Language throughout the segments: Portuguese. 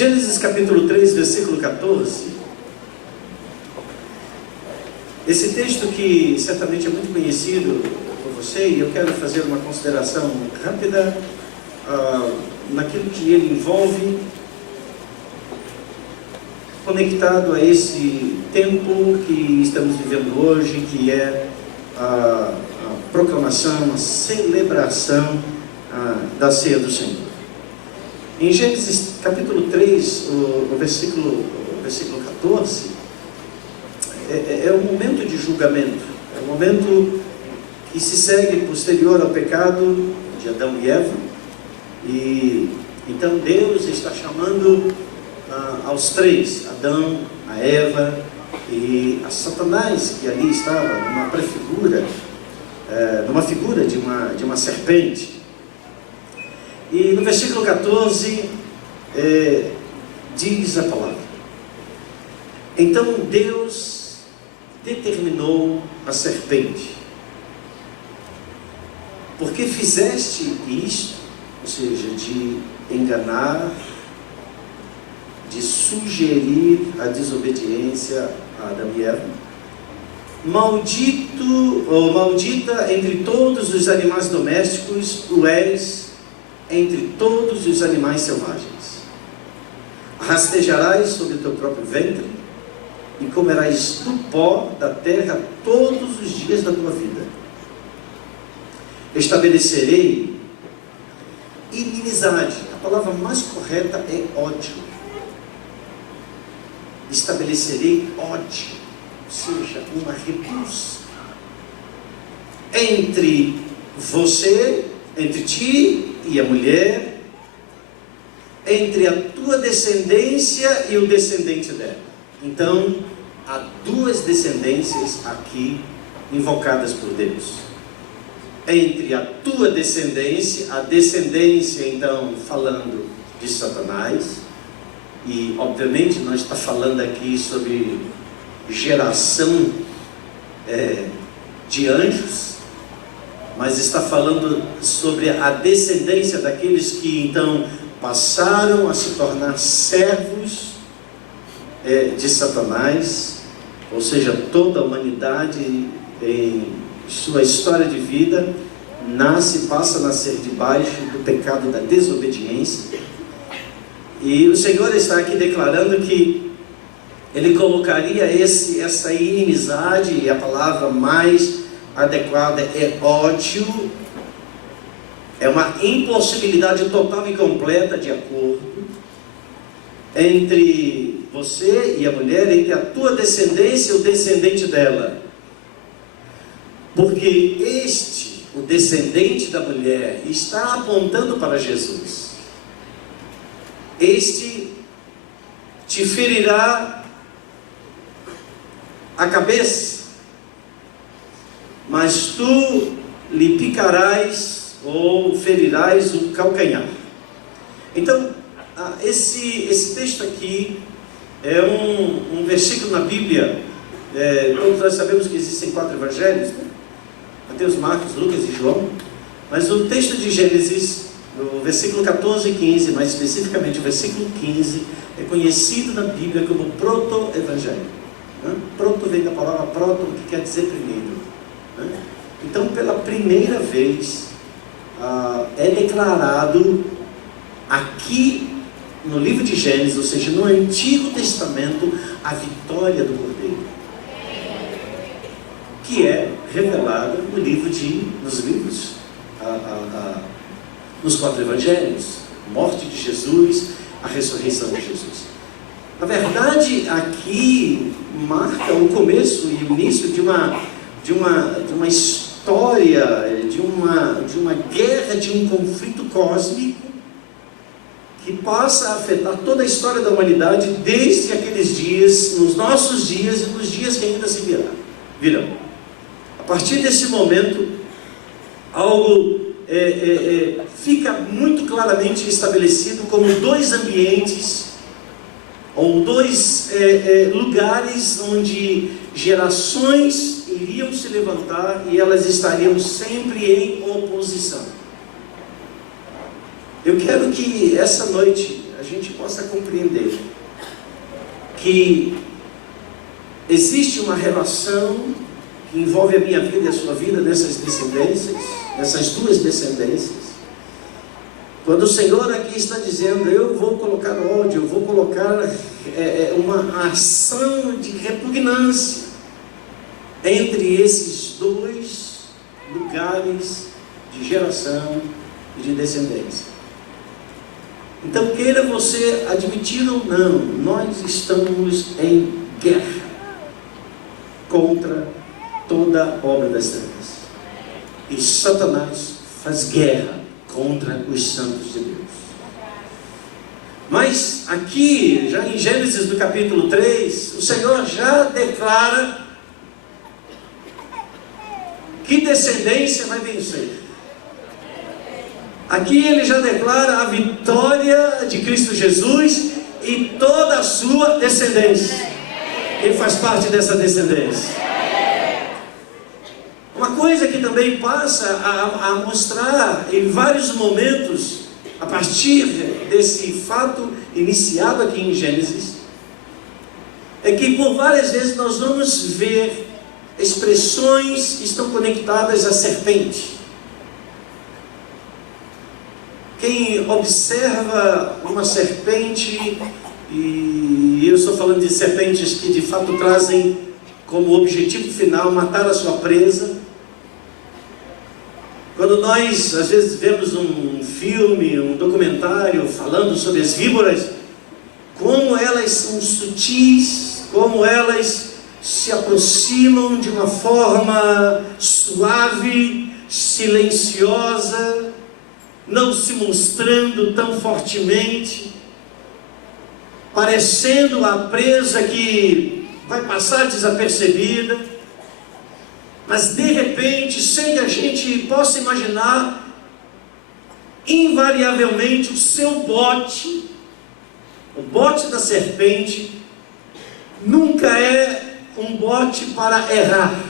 Gênesis capítulo 3, versículo 14. Esse texto que certamente é muito conhecido por você, e eu quero fazer uma consideração rápida naquilo que ele envolve, conectado a esse tempo que estamos vivendo hoje, que é a proclamação, a celebração da ceia do Senhor. Em Gênesis capítulo 3, o versículo 14, é um momento de julgamento, é um momento que se segue posterior ao pecado de Adão e Eva, e então Deus está chamando aos três, Adão, a Eva e a Satanás, que ali estava numa prefigura, numa figura de uma serpente. E no versículo 14 diz a palavra: então Deus determinou a serpente: porque fizeste isto, ou seja, de enganar, de sugerir a desobediência a Adão e Eva, maldito ou maldita entre todos os animais domésticos tu és entre todos os animais selvagens. Rastejarás sobre o teu próprio ventre e comerás do pó da terra todos os dias da tua vida. Estabelecerei inimizade. A palavra mais correta é ódio. Estabelecerei ódio, ou seja, uma repulsa entre você, entre ti e a mulher, entre a tua descendência e o descendente dela. Então, há duas descendências aqui invocadas por Deus. Entre a tua descendência, a descendência então falando de Satanás, e obviamente não está falando aqui sobre geração de anjos, mas está falando sobre a descendência daqueles que então passaram a se tornar servos de Satanás, ou seja, toda a humanidade em sua história de vida passa a nascer debaixo do pecado da desobediência. E o Senhor está aqui declarando que Ele colocaria essa inimizade, e a palavra mais adequada é ódio, é uma impossibilidade total e completa de acordo entre você e a mulher, entre a tua descendência e o descendente dela, porque o descendente da mulher, está apontando para Jesus. Este te ferirá a cabeça, mas tu lhe picarás ou ferirás o calcanhar. Então, esse texto aqui é um versículo na Bíblia. Todos nós sabemos que existem 4 evangelhos, né? Mateus, Marcos, Lucas e João. Mas o texto de Gênesis, no versículo 14 e 15, mais especificamente o versículo 15, é conhecido na Bíblia como proto-evangelho. Proto vem da palavra proto, que quer dizer primeiro. Então, pela primeira vez, é declarado aqui no livro de Gênesis, ou seja, no Antigo Testamento, a vitória do Cordeiro, que é revelada nos 4 evangelhos: a morte de Jesus, a ressurreição de Jesus. Na verdade, aqui marca o começo e o início de uma história, de uma guerra, de um conflito cósmico que passa a afetar toda a história da humanidade desde aqueles dias, nos nossos dias e nos dias que ainda se virão. A partir desse momento, algo fica muito claramente estabelecido como 2 ambientes, ou 2 lugares onde gerações iriam se levantar e elas estariam sempre em oposição. Eu quero que essa noite a gente possa compreender que existe uma relação que envolve a minha vida e a sua vida nessas descendências, nessas duas descendências. Quando o Senhor aqui está dizendo, eu vou colocar ódio, eu vou colocar uma ação de repugnância entre esses dois lugares de geração e de descendência. Então, queira você admitir ou não, nós estamos em guerra contra toda a obra das trevas. E Satanás faz guerra contra os santos de Deus. Mas aqui, já em Gênesis do capítulo 3, o Senhor já declara que descendência vai vencer. Aqui ele já declara a vitória de Cristo Jesus e toda a sua descendência. Ele faz parte dessa descendência. Uma coisa que também passa a mostrar em vários momentos, a partir desse fato iniciado aqui em Gênesis, é que por várias vezes nós vamos ver expressões que estão conectadas à serpente. Quem observa uma serpente, e eu estou falando de serpentes que de fato trazem como objetivo final matar a sua presa. Quando nós às vezes vemos um filme, um documentário falando sobre as víboras, como elas são sutis, como elas se aproximam de uma forma suave, silenciosa, não se mostrando tão fortemente, parecendo a presa que vai passar desapercebida, mas de repente, sem que a gente possa imaginar, invariavelmente o seu bote, o bote da serpente, nunca é um bote para errar,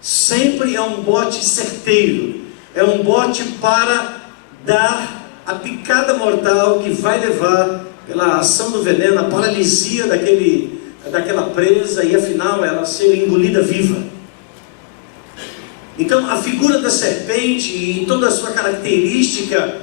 sempre é um bote certeiro, é um bote para dar a picada mortal que vai levar, pela ação do veneno, a paralisia daquela presa e afinal ela ser engolida viva. Então a figura da serpente e toda a sua característica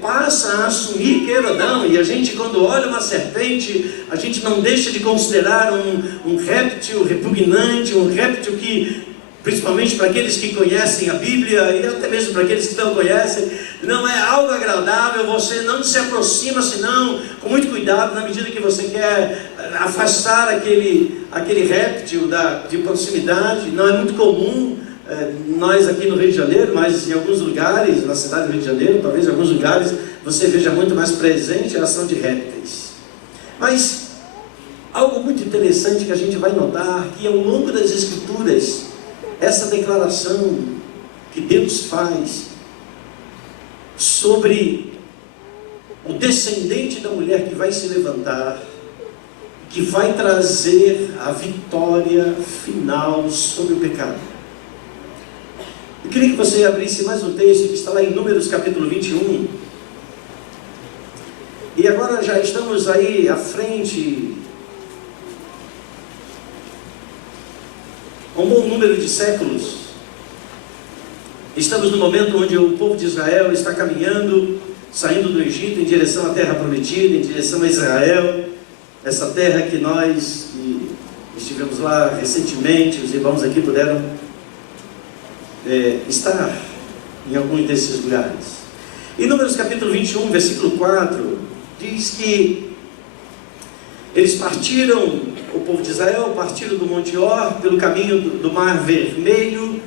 passa a assumir, queira ou não, e a gente quando olha uma serpente, a gente não deixa de considerar um réptil repugnante, um réptil que, principalmente para aqueles que conhecem a Bíblia e até mesmo para aqueles que não conhecem, não é algo agradável, você não se aproxima senão com muito cuidado, na medida que você quer afastar aquele réptil de proximidade. Não é muito comum, nós aqui no Rio de Janeiro, mas em alguns lugares, na cidade do Rio de Janeiro, talvez em alguns lugares você veja muito mais presente a ação de répteis. Mas algo muito interessante que a gente vai notar, que ao longo das Escrituras, essa declaração que Deus faz sobre o descendente da mulher que vai se levantar, que vai trazer a vitória final sobre o pecado. Eu queria que você abrisse mais um texto que está lá em Números capítulo 21. E agora já estamos aí à frente, um bom número de séculos. Estamos no momento onde o povo de Israel está caminhando, saindo do Egito em direção à terra prometida, em direção a Israel, essa terra que nós que estivemos lá recentemente, os irmãos aqui puderam estar em alguns desses lugares. Em Números capítulo 21, versículo 4, diz que eles partiram, o povo de Israel partiram do Monte Or pelo caminho do Mar Vermelho,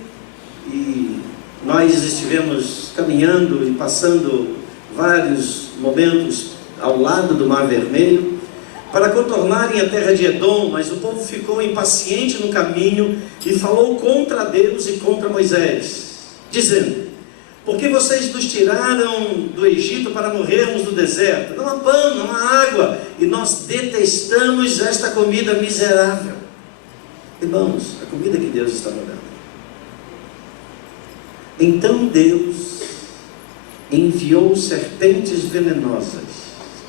e nós estivemos caminhando e passando vários momentos ao lado do Mar Vermelho para contornarem a terra de Edom, mas o povo ficou impaciente no caminho e falou contra Deus e contra Moisés, dizendo: por que vocês nos tiraram do Egito para morrermos no deserto? Não há pão, não há água, e nós detestamos esta comida miserável. Irmãos, a comida que Deus está dando. Então Deus enviou serpentes venenosas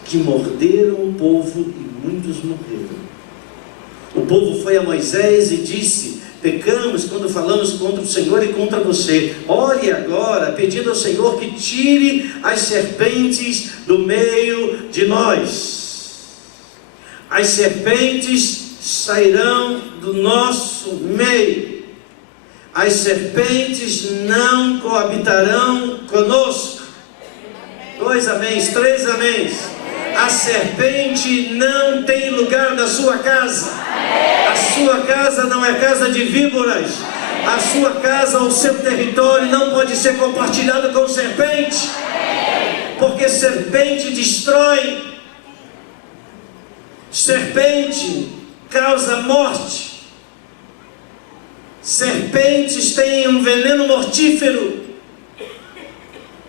que morderam o povo e muitos morreram. O povo foi a Moisés e disse: pecamos quando falamos contra o Senhor e contra você. Ore agora, pedindo ao Senhor que tire as serpentes do meio de nós. As serpentes sairão do nosso meio. As serpentes não coabitarão conosco. 2 améns, 3 améns. A serpente não tem lugar na sua casa. A sua casa não é casa de víboras. A sua casa, o seu território não pode ser compartilhado com serpente, porque serpente destrói, serpente causa morte, serpentes têm um veneno mortífero.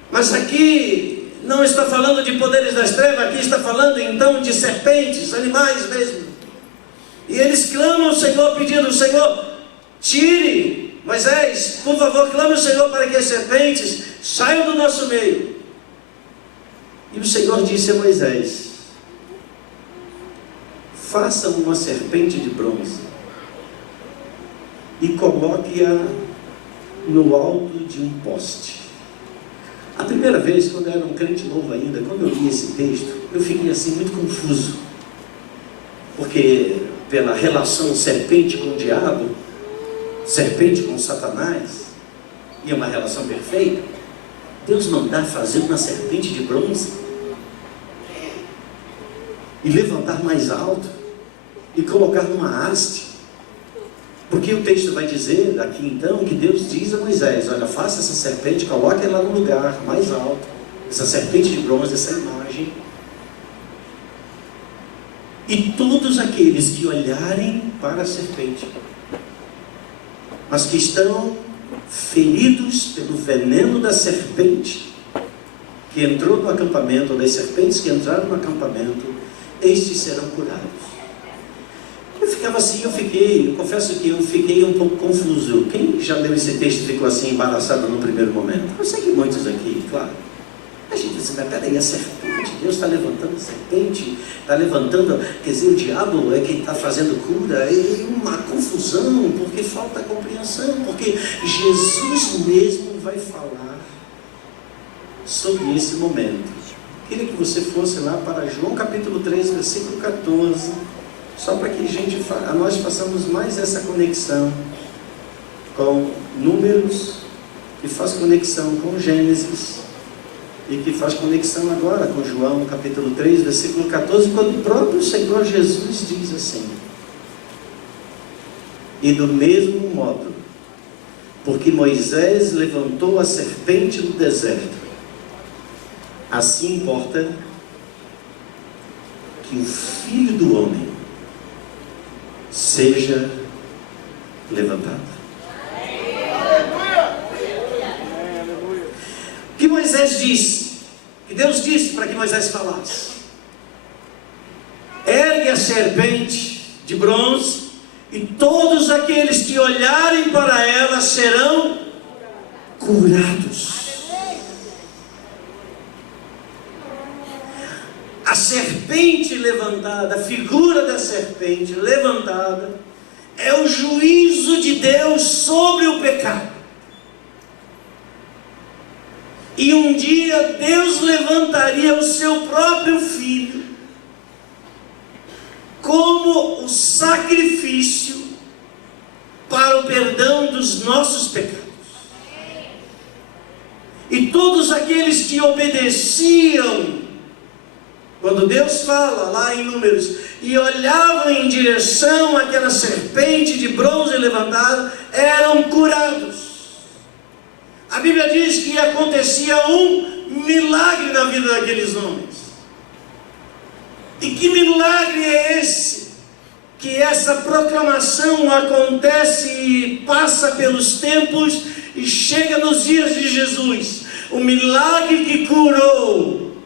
Mas aqui não está falando de poderes das trevas, aqui está falando então de serpentes, animais mesmo. E eles clamam ao Senhor, pedindo: Senhor, tire, Moisés, por favor, clame ao Senhor para que as serpentes saiam do nosso meio. E o Senhor disse a Moisés: faça uma serpente de bronze e coloque-a no alto de um poste. A primeira vez, quando eu era um crente novo ainda, quando eu li esse texto, eu fiquei assim muito confuso, porque pela relação serpente com o diabo, serpente com Satanás, e é uma relação perfeita, Deus mandar fazer uma serpente de bronze e levantar mais alto e colocar numa haste. Porque o texto vai dizer aqui então que Deus diz a Moisés: olha, faça essa serpente, coloque ela no lugar mais alto, essa serpente de bronze, essa imagem, e todos aqueles que olharem para a serpente, mas que estão feridos pelo veneno da serpente que entrou no acampamento, ou das serpentes que entraram no acampamento, estes serão curados. Eu ficava assim, eu confesso que eu fiquei um pouco confuso. Quem já leu esse texto e ficou assim embaraçado no primeiro momento? Eu sei que muitos aqui, claro. A gente diz: mas peraí, a serpente, Deus está levantando a serpente, está levantando, quer dizer, o diabo é quem está fazendo cura. É uma confusão, porque falta compreensão, porque Jesus mesmo vai falar sobre esse momento. Queria que você fosse lá para João capítulo 3, versículo 14, só para que nós façamos mais essa conexão com Números, que faz conexão com Gênesis, e que faz conexão agora com João capítulo 3, versículo 14, quando o próprio Senhor Jesus diz assim: e do mesmo modo, porque Moisés levantou a serpente no deserto, assim importa que o Filho do Homem seja levantado. O que Moisés disse, que Deus disse para que Moisés falasse: ergue a serpente de bronze, e todos aqueles que olharem para ela serão curados. A serpente levantada, a figura da serpente levantada, é o juízo de Deus sobre o pecado. E um dia Deus levantaria o seu próprio Filho como o sacrifício para o perdão dos nossos pecados. E todos aqueles que obedeciam, quando Deus fala lá em Números, e olhavam em direção àquela serpente de bronze levantada, eram curados. A Bíblia diz que acontecia um milagre na vida daqueles homens. E que milagre é esse? Que essa proclamação acontece e passa pelos tempos e chega nos dias de Jesus. O milagre que curou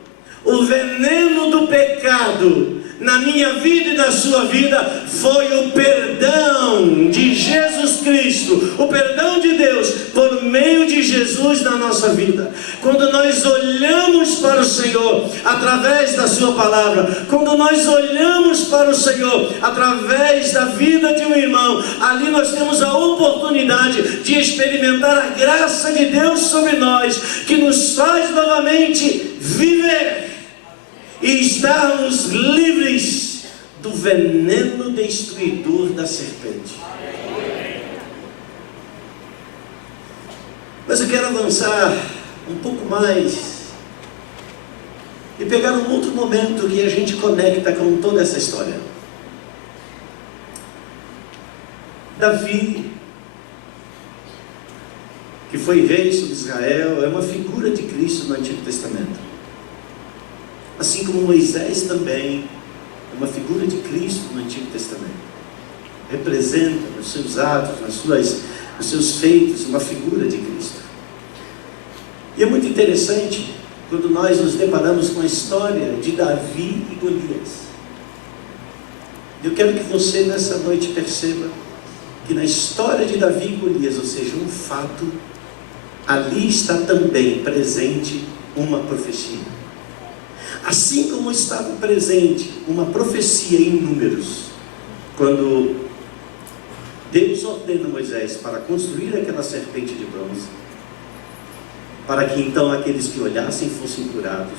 o veneno do pecado na minha vida e na sua vida foi o perdão de Jesus Cristo, o perdão de Deus por por meio de Jesus na nossa vida. Quando nós olhamos para o Senhor através da sua palavra, quando nós olhamos para o Senhor através da vida de um irmão, ali nós temos a oportunidade de experimentar a graça de Deus sobre nós, que nos faz novamente viver e estarmos livres do veneno destruidor da serpente. Mas eu quero avançar um pouco mais e pegar um outro momento que a gente conecta com toda essa história. Davi, que foi rei sobre Israel, é uma figura de Cristo no Antigo Testamento. Assim como Moisés também é uma figura de Cristo no Antigo Testamento. Representa nos seus atos, nos seus feitos, uma figura de Cristo. E é muito interessante quando nós nos deparamos com a história de Davi e Golias. Eu quero que você nessa noite perceba que na história de Davi e Golias, ou seja, um fato, ali está também presente uma profecia. Assim como estava presente uma profecia em Números, quando Deus ordena a Moisés para construir aquela serpente de bronze, para que então aqueles que olhassem fossem curados.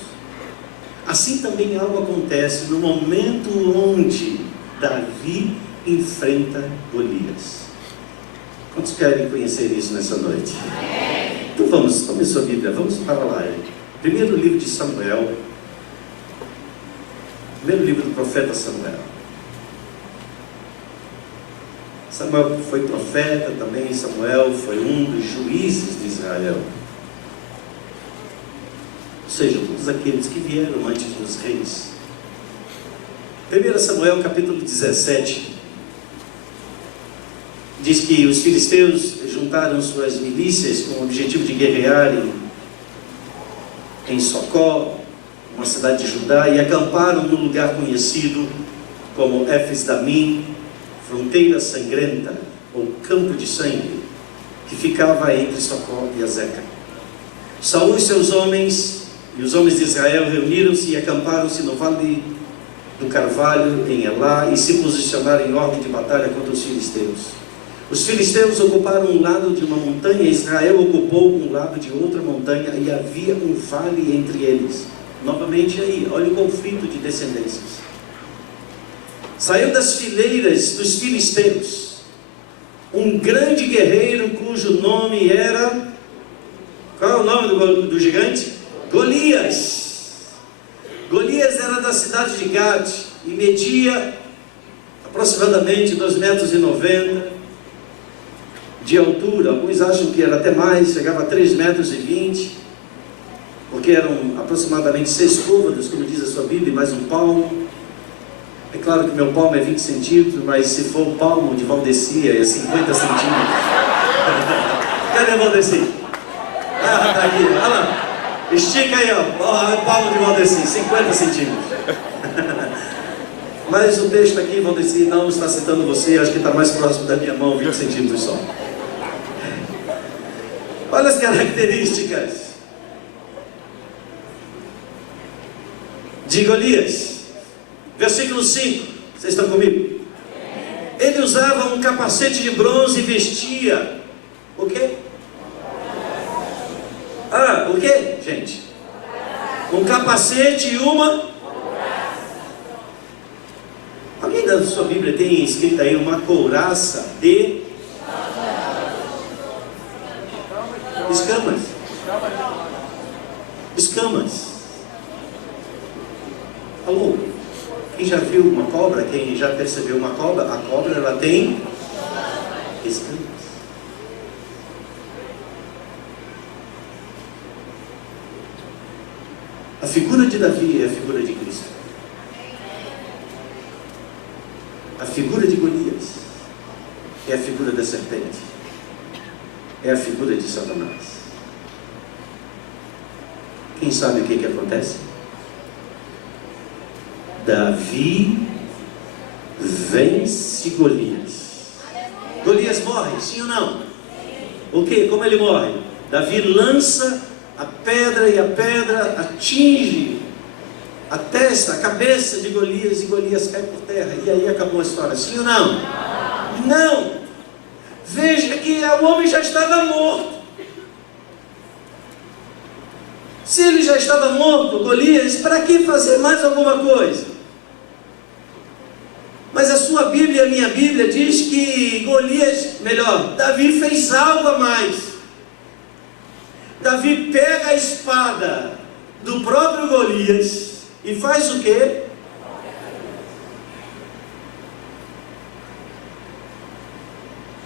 Assim também algo acontece no momento onde Davi enfrenta Golias. Quantos querem conhecer isso nessa noite? Então vamos, tome sua Bíblia, vamos para lá. Primeiro livro de Samuel, primeiro livro do profeta Samuel. Samuel foi profeta também, Samuel foi um dos juízes de Israel. Ou seja, todos aqueles que vieram antes dos reis. 1 Samuel capítulo 17 diz que os filisteus juntaram suas milícias com o objetivo de guerrear em Socó, uma cidade de Judá, e acamparam no lugar conhecido como Éfes-Damim, fronteira sangrenta, ou campo de sangue, que ficava entre Socó e Azeca. Saul e seus homens e os homens de Israel reuniram-se e acamparam-se no vale do Carvalho, em Elá, e se posicionaram em ordem de batalha contra os filisteus. Os filisteus ocuparam um lado de uma montanha, Israel ocupou um lado de outra montanha, e havia um vale entre eles. Novamente aí, olha o conflito de descendências. Saiu das fileiras dos filisteus um grande guerreiro cujo nome era... Qual é o nome do gigante? Golias. Golias era da cidade de Gade e media aproximadamente 2,90 metros de altura. Alguns acham que era até mais, chegava a 3,20 metros, porque eram aproximadamente 6 côvados, como diz a sua Bíblia, e mais um palmo. É claro que meu palmo é 20 centímetros, mas se for o palmo de Valdeci é 50 centímetros. Cadê Valdeci? Ah, tá aqui, olha lá. Estica aí, ó, o palmo de Valdeci, 50 centímetros. Mas o texto aqui, Valdeci, não está citando você, acho que está mais próximo da minha mão, 20 centímetros só. Olha as características de Golias. Versículo 5, vocês estão comigo? Ele usava um capacete de bronze e vestia o quê? O quê, gente? Um capacete e uma... Alguém da sua Bíblia tem escrito aí uma couraça de escamas? Escamas. Alô? Quem já viu uma cobra? Quem já percebeu uma cobra? A cobra, ela tem escamas. A figura de Davi é a figura de Cristo. A figura de Golias é a figura da serpente. É a figura de Satanás. Quem sabe o que acontece? Davi vence Golias. Golias morre, sim ou não? O que? Como ele morre? Davi lança a pedra e a pedra atinge a testa, a cabeça de Golias e Golias cai por terra. E aí acabou a história, sim ou não? Não! Veja que o homem já estava morto. Se ele já estava morto, Golias, para que fazer mais alguma coisa? Mas a sua Bíblia e a minha Bíblia diz que Golias, melhor, Davi fez algo a mais. Davi pega a espada do próprio Golias e faz o quê?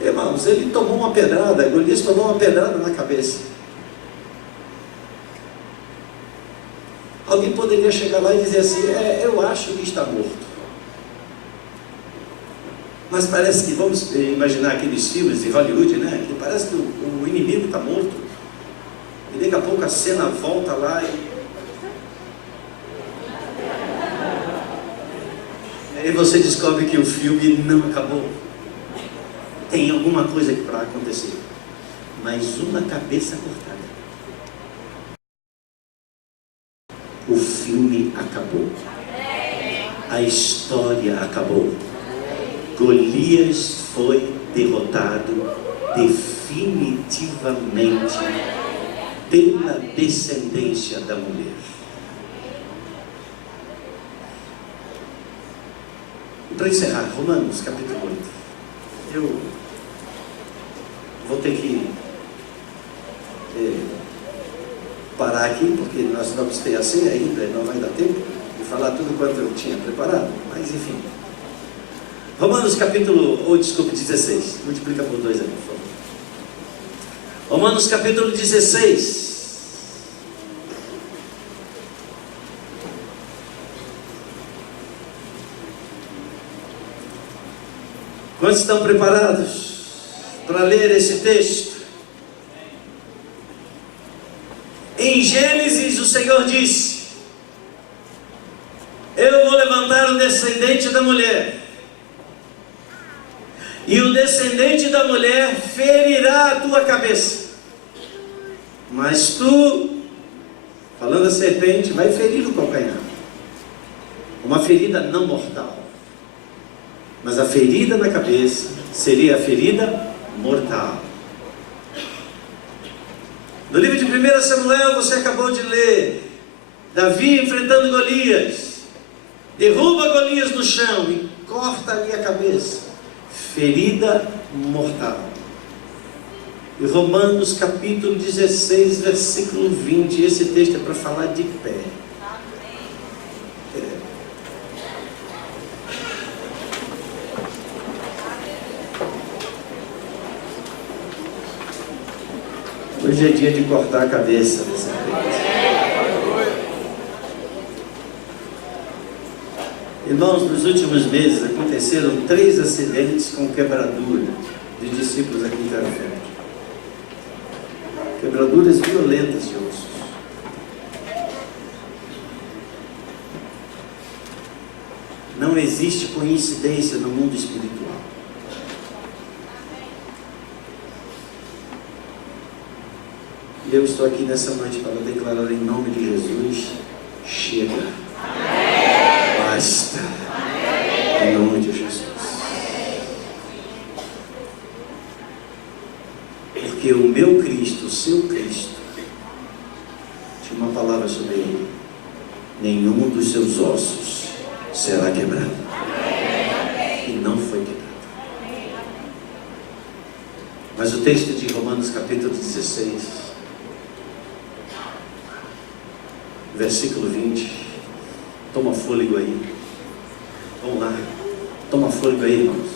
Irmãos, ele tomou uma pedrada, Golias tomou uma pedrada na cabeça. Alguém poderia chegar lá e dizer assim, eu acho que está morto. Mas parece que, vamos imaginar aqueles filmes de Hollywood, né? Que parece que o inimigo está morto. E daqui a pouco a cena volta lá e aí você descobre que o filme não acabou. Tem alguma coisa para acontecer. Mas uma cabeça cortada. O filme acabou. A história acabou. Golias foi derrotado definitivamente pela descendência da mulher. E para encerrar, Romanos capítulo 8. Eu vou ter que parar aqui, porque nós vamos ter a ceia ainda, não vai dar tempo de falar tudo quanto eu tinha preparado, mas enfim. Romanos capítulo, 16, multiplica por 2 aí, por favor. Romanos capítulo 16. Quantos estão preparados para ler esse texto? Em Gênesis o Senhor disse: eu vou levantar o descendente da mulher, e o descendente da mulher ferirá a tua cabeça, mas tu, falando a serpente, vai ferir o calcanhar. Uma ferida não mortal, mas a ferida na cabeça seria a ferida mortal. No livro de 1 Samuel você acabou de ler, Davi enfrentando Golias, derruba Golias no chão e corta ali a cabeça, ferida mortal. E Romanos capítulo 16, versículo 20, esse texto é para falar de pé. Hoje é dia de cortar a cabeça dessa vez. Irmãos, nos últimos meses aconteceram 3 acidentes com quebradura de discípulos aqui em Carafé. Quebraduras violentas de ossos. Não existe coincidência no mundo espiritual. E eu estou aqui nessa noite para declarar em nome de Jesus: chega, basta, em nome de Jesus. Porque o meu Cristo, o seu Cristo, tinha uma palavra sobre ele: nenhum dos seus ossos será quebrado. E não foi quebrado. Mas o texto de Romanos capítulo 16, versículo 20, toma fôlego aí. Vamos lá, toma fôlego aí, irmãos.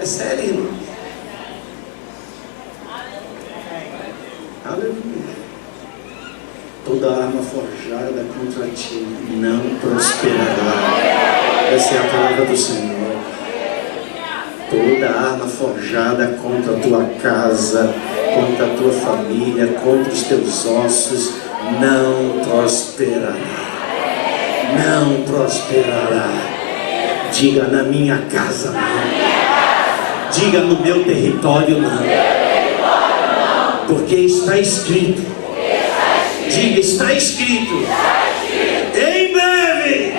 É sério, irmãos. Aleluia. Toda arma forjada contra ti não prosperará. Essa é a palavra do Senhor. Toda arma forjada contra a tua casa, contra a tua família, contra os teus ossos, não prosperará. não prosperará. Diga: na minha casa não. Diga: no meu território não. Porque está escrito. Diga: está escrito. Em breve,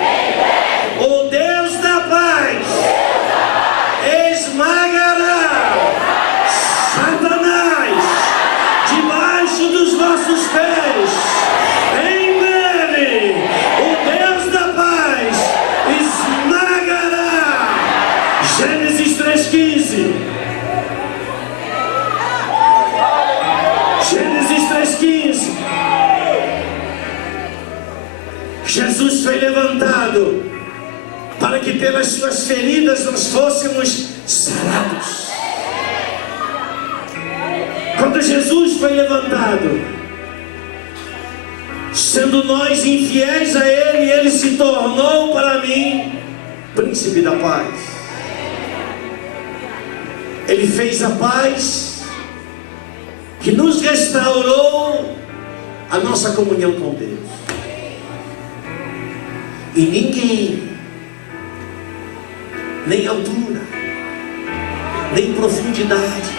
o Deus da paz esmagará Satanás debaixo dos vossos pés. Em breve, o Deus da paz esmagará. Gênesis 3,15. Gênesis 3,15. Jesus foi levantado para que pelas suas feridas nós fôssemos sarados. Quando Jesus foi levantado, sendo nós infiéis a Ele, Ele se tornou para mim príncipe da paz. Ele fez a paz que nos restaurou a nossa comunhão com Deus. E ninguém, nem altura, nem profundidade,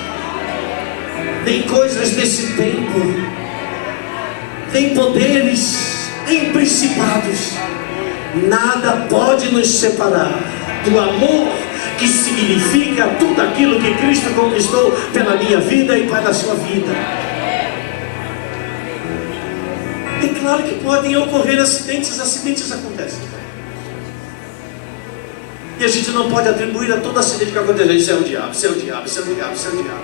nem coisas desse tempo, nem poderes, nem principados, nada pode nos separar do amor que significa tudo aquilo que Cristo conquistou pela minha vida e pela sua vida. É claro que podem ocorrer acidentes acontecem. E a gente não pode atribuir a todo acidente que acontece: isso é o diabo, isso é o diabo, isso é o diabo, isso é o diabo.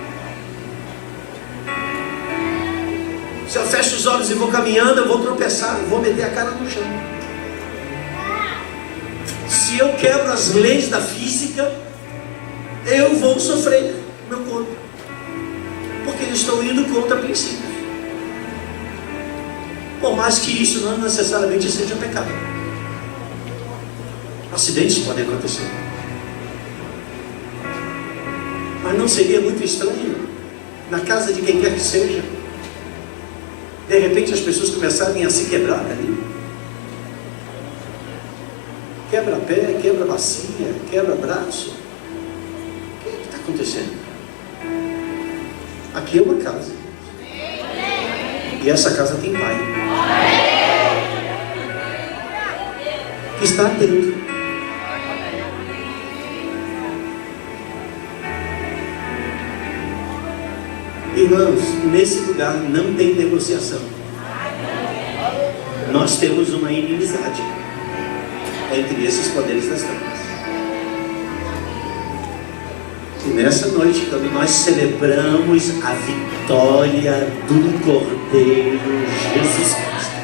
Se eu fecho os olhos e vou caminhando, eu vou tropeçar, eu vou meter a cara no chão. Se eu quebro as leis da física, eu vou sofrer meu corpo, porque eu estou indo contra princípios. Por mais que isso não necessariamente seja pecado. Acidentes podem acontecer. Mas não seria muito estranho, na casa de quem quer que seja, de repente as pessoas começarem a se quebrar ali? Quebra pé, quebra bacia, quebra braço. O que está acontecendo? Aqui é uma casa. E essa casa tem pai. Que está atento. Irmãos, nesse lugar não tem negociação. Nós temos uma inimizade entre esses poderes das trevas. E nessa noite, quando nós celebramos a vitória do Cordeiro Jesus Cristo,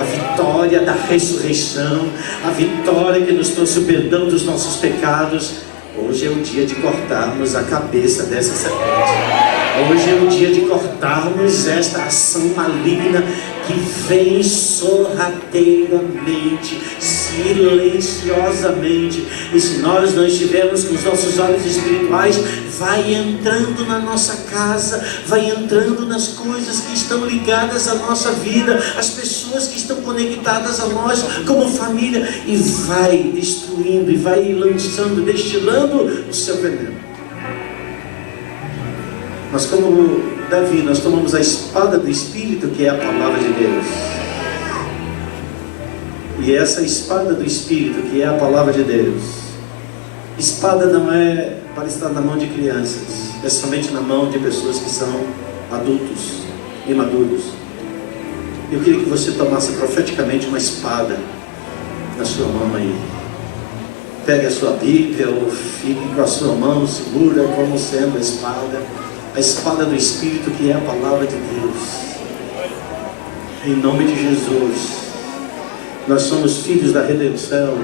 a vitória da ressurreição, a vitória que nos trouxe o perdão dos nossos pecados, hoje é o dia de cortarmos a cabeça dessa serpente. Hoje é o dia de cortarmos esta ação maligna que vem sorrateiramente, silenciosamente. E se nós não estivermos com os nossos olhos espirituais, vai entrando na nossa casa, vai entrando nas coisas que estão ligadas à nossa vida, as pessoas que estão conectadas a nós como família, e vai destruindo, e vai lançando, destilando o seu veneno. Mas como Davi, nós tomamos a espada do Espírito, que é a palavra de Deus. E essa espada do Espírito, que é a palavra de Deus, espada não é para estar na mão de crianças, é somente na mão de pessoas que são adultos e maduros. Eu queria que você tomasse profeticamente uma espada na sua mão aí. Pegue a sua Bíblia ou fique com a sua mão segura como sendo a espada do Espírito, que é a palavra de Deus. Em nome de Jesus, nós somos filhos da redenção,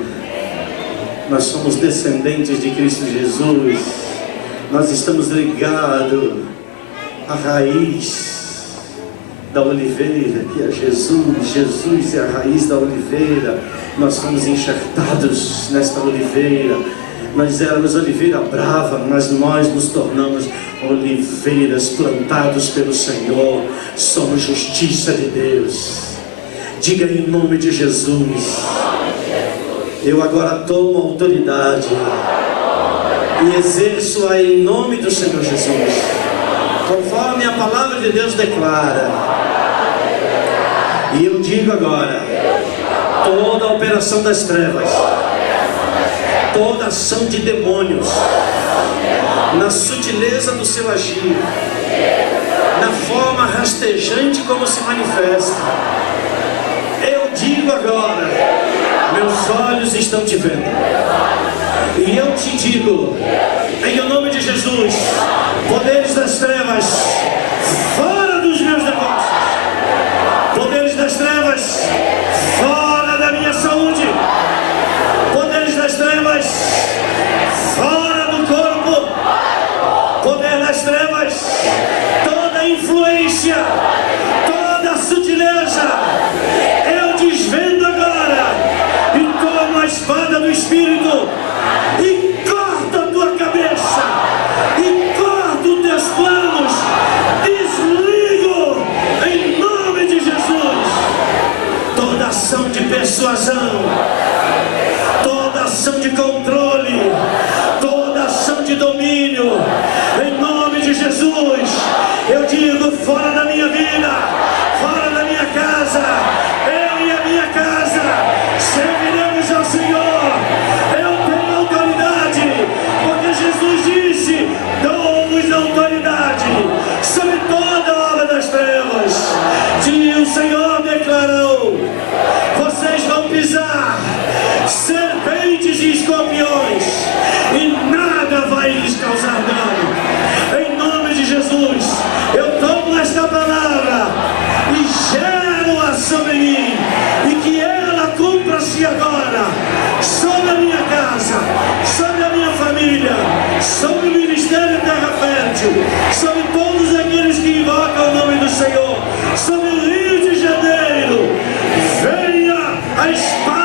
nós somos descendentes de Cristo Jesus, nós estamos ligados à raiz da oliveira, que é Jesus. Jesus é a raiz da oliveira. Nós fomos enxertados nesta oliveira. Nós éramos oliveira brava, mas nós nos tornamos oliveiras plantados pelo Senhor. Somos justiça de Deus. Diga em nome de Jesus. Eu agora tomo autoridade e exerço-a em nome do Senhor Jesus, conforme a palavra de Deus declara. E eu digo agora: toda a operação das trevas, toda ação de demônios, na sutileza do seu agir, na forma rastejante como se manifesta, eu digo agora: meus olhos estão te vendo. E eu te digo, em o nome de Jesus, poderes das trevas, fora dos meus negócios. Poderes das trevas, fora da minha saúde. Poderes das trevas, fora do corpo. Poder das trevas, toda influência, toda sutileza, eu desvendo agora e tomo a espada do Espírito e corto a tua cabeça e corto os teus planos, desligo em nome de Jesus. Toda ação de persuasão, toda ação de controle, toda ação de domínio, em nome de Jesus, eu digo: fora da minha vida, fora da minha casa. Eu e a minha casa serviremos ao Senhor. Eu tenho autoridade, porque Jesus disse: dou-vos autoridade sobre toda a obra das trevas. E o Senhor declarou: vocês vão pisar serpentes e escorpiões e nada vai lhes causar dano. Em nome de Jesus, eu tomo esta palavra e gero-a sobre mim, e que ela cumpra-se agora sobre a minha casa, sobre a minha família, sobre o ministério Terra Fértil, sobre todos aqueles que invocam o nome do Senhor, sobre o Rio de Janeiro. Venha a espada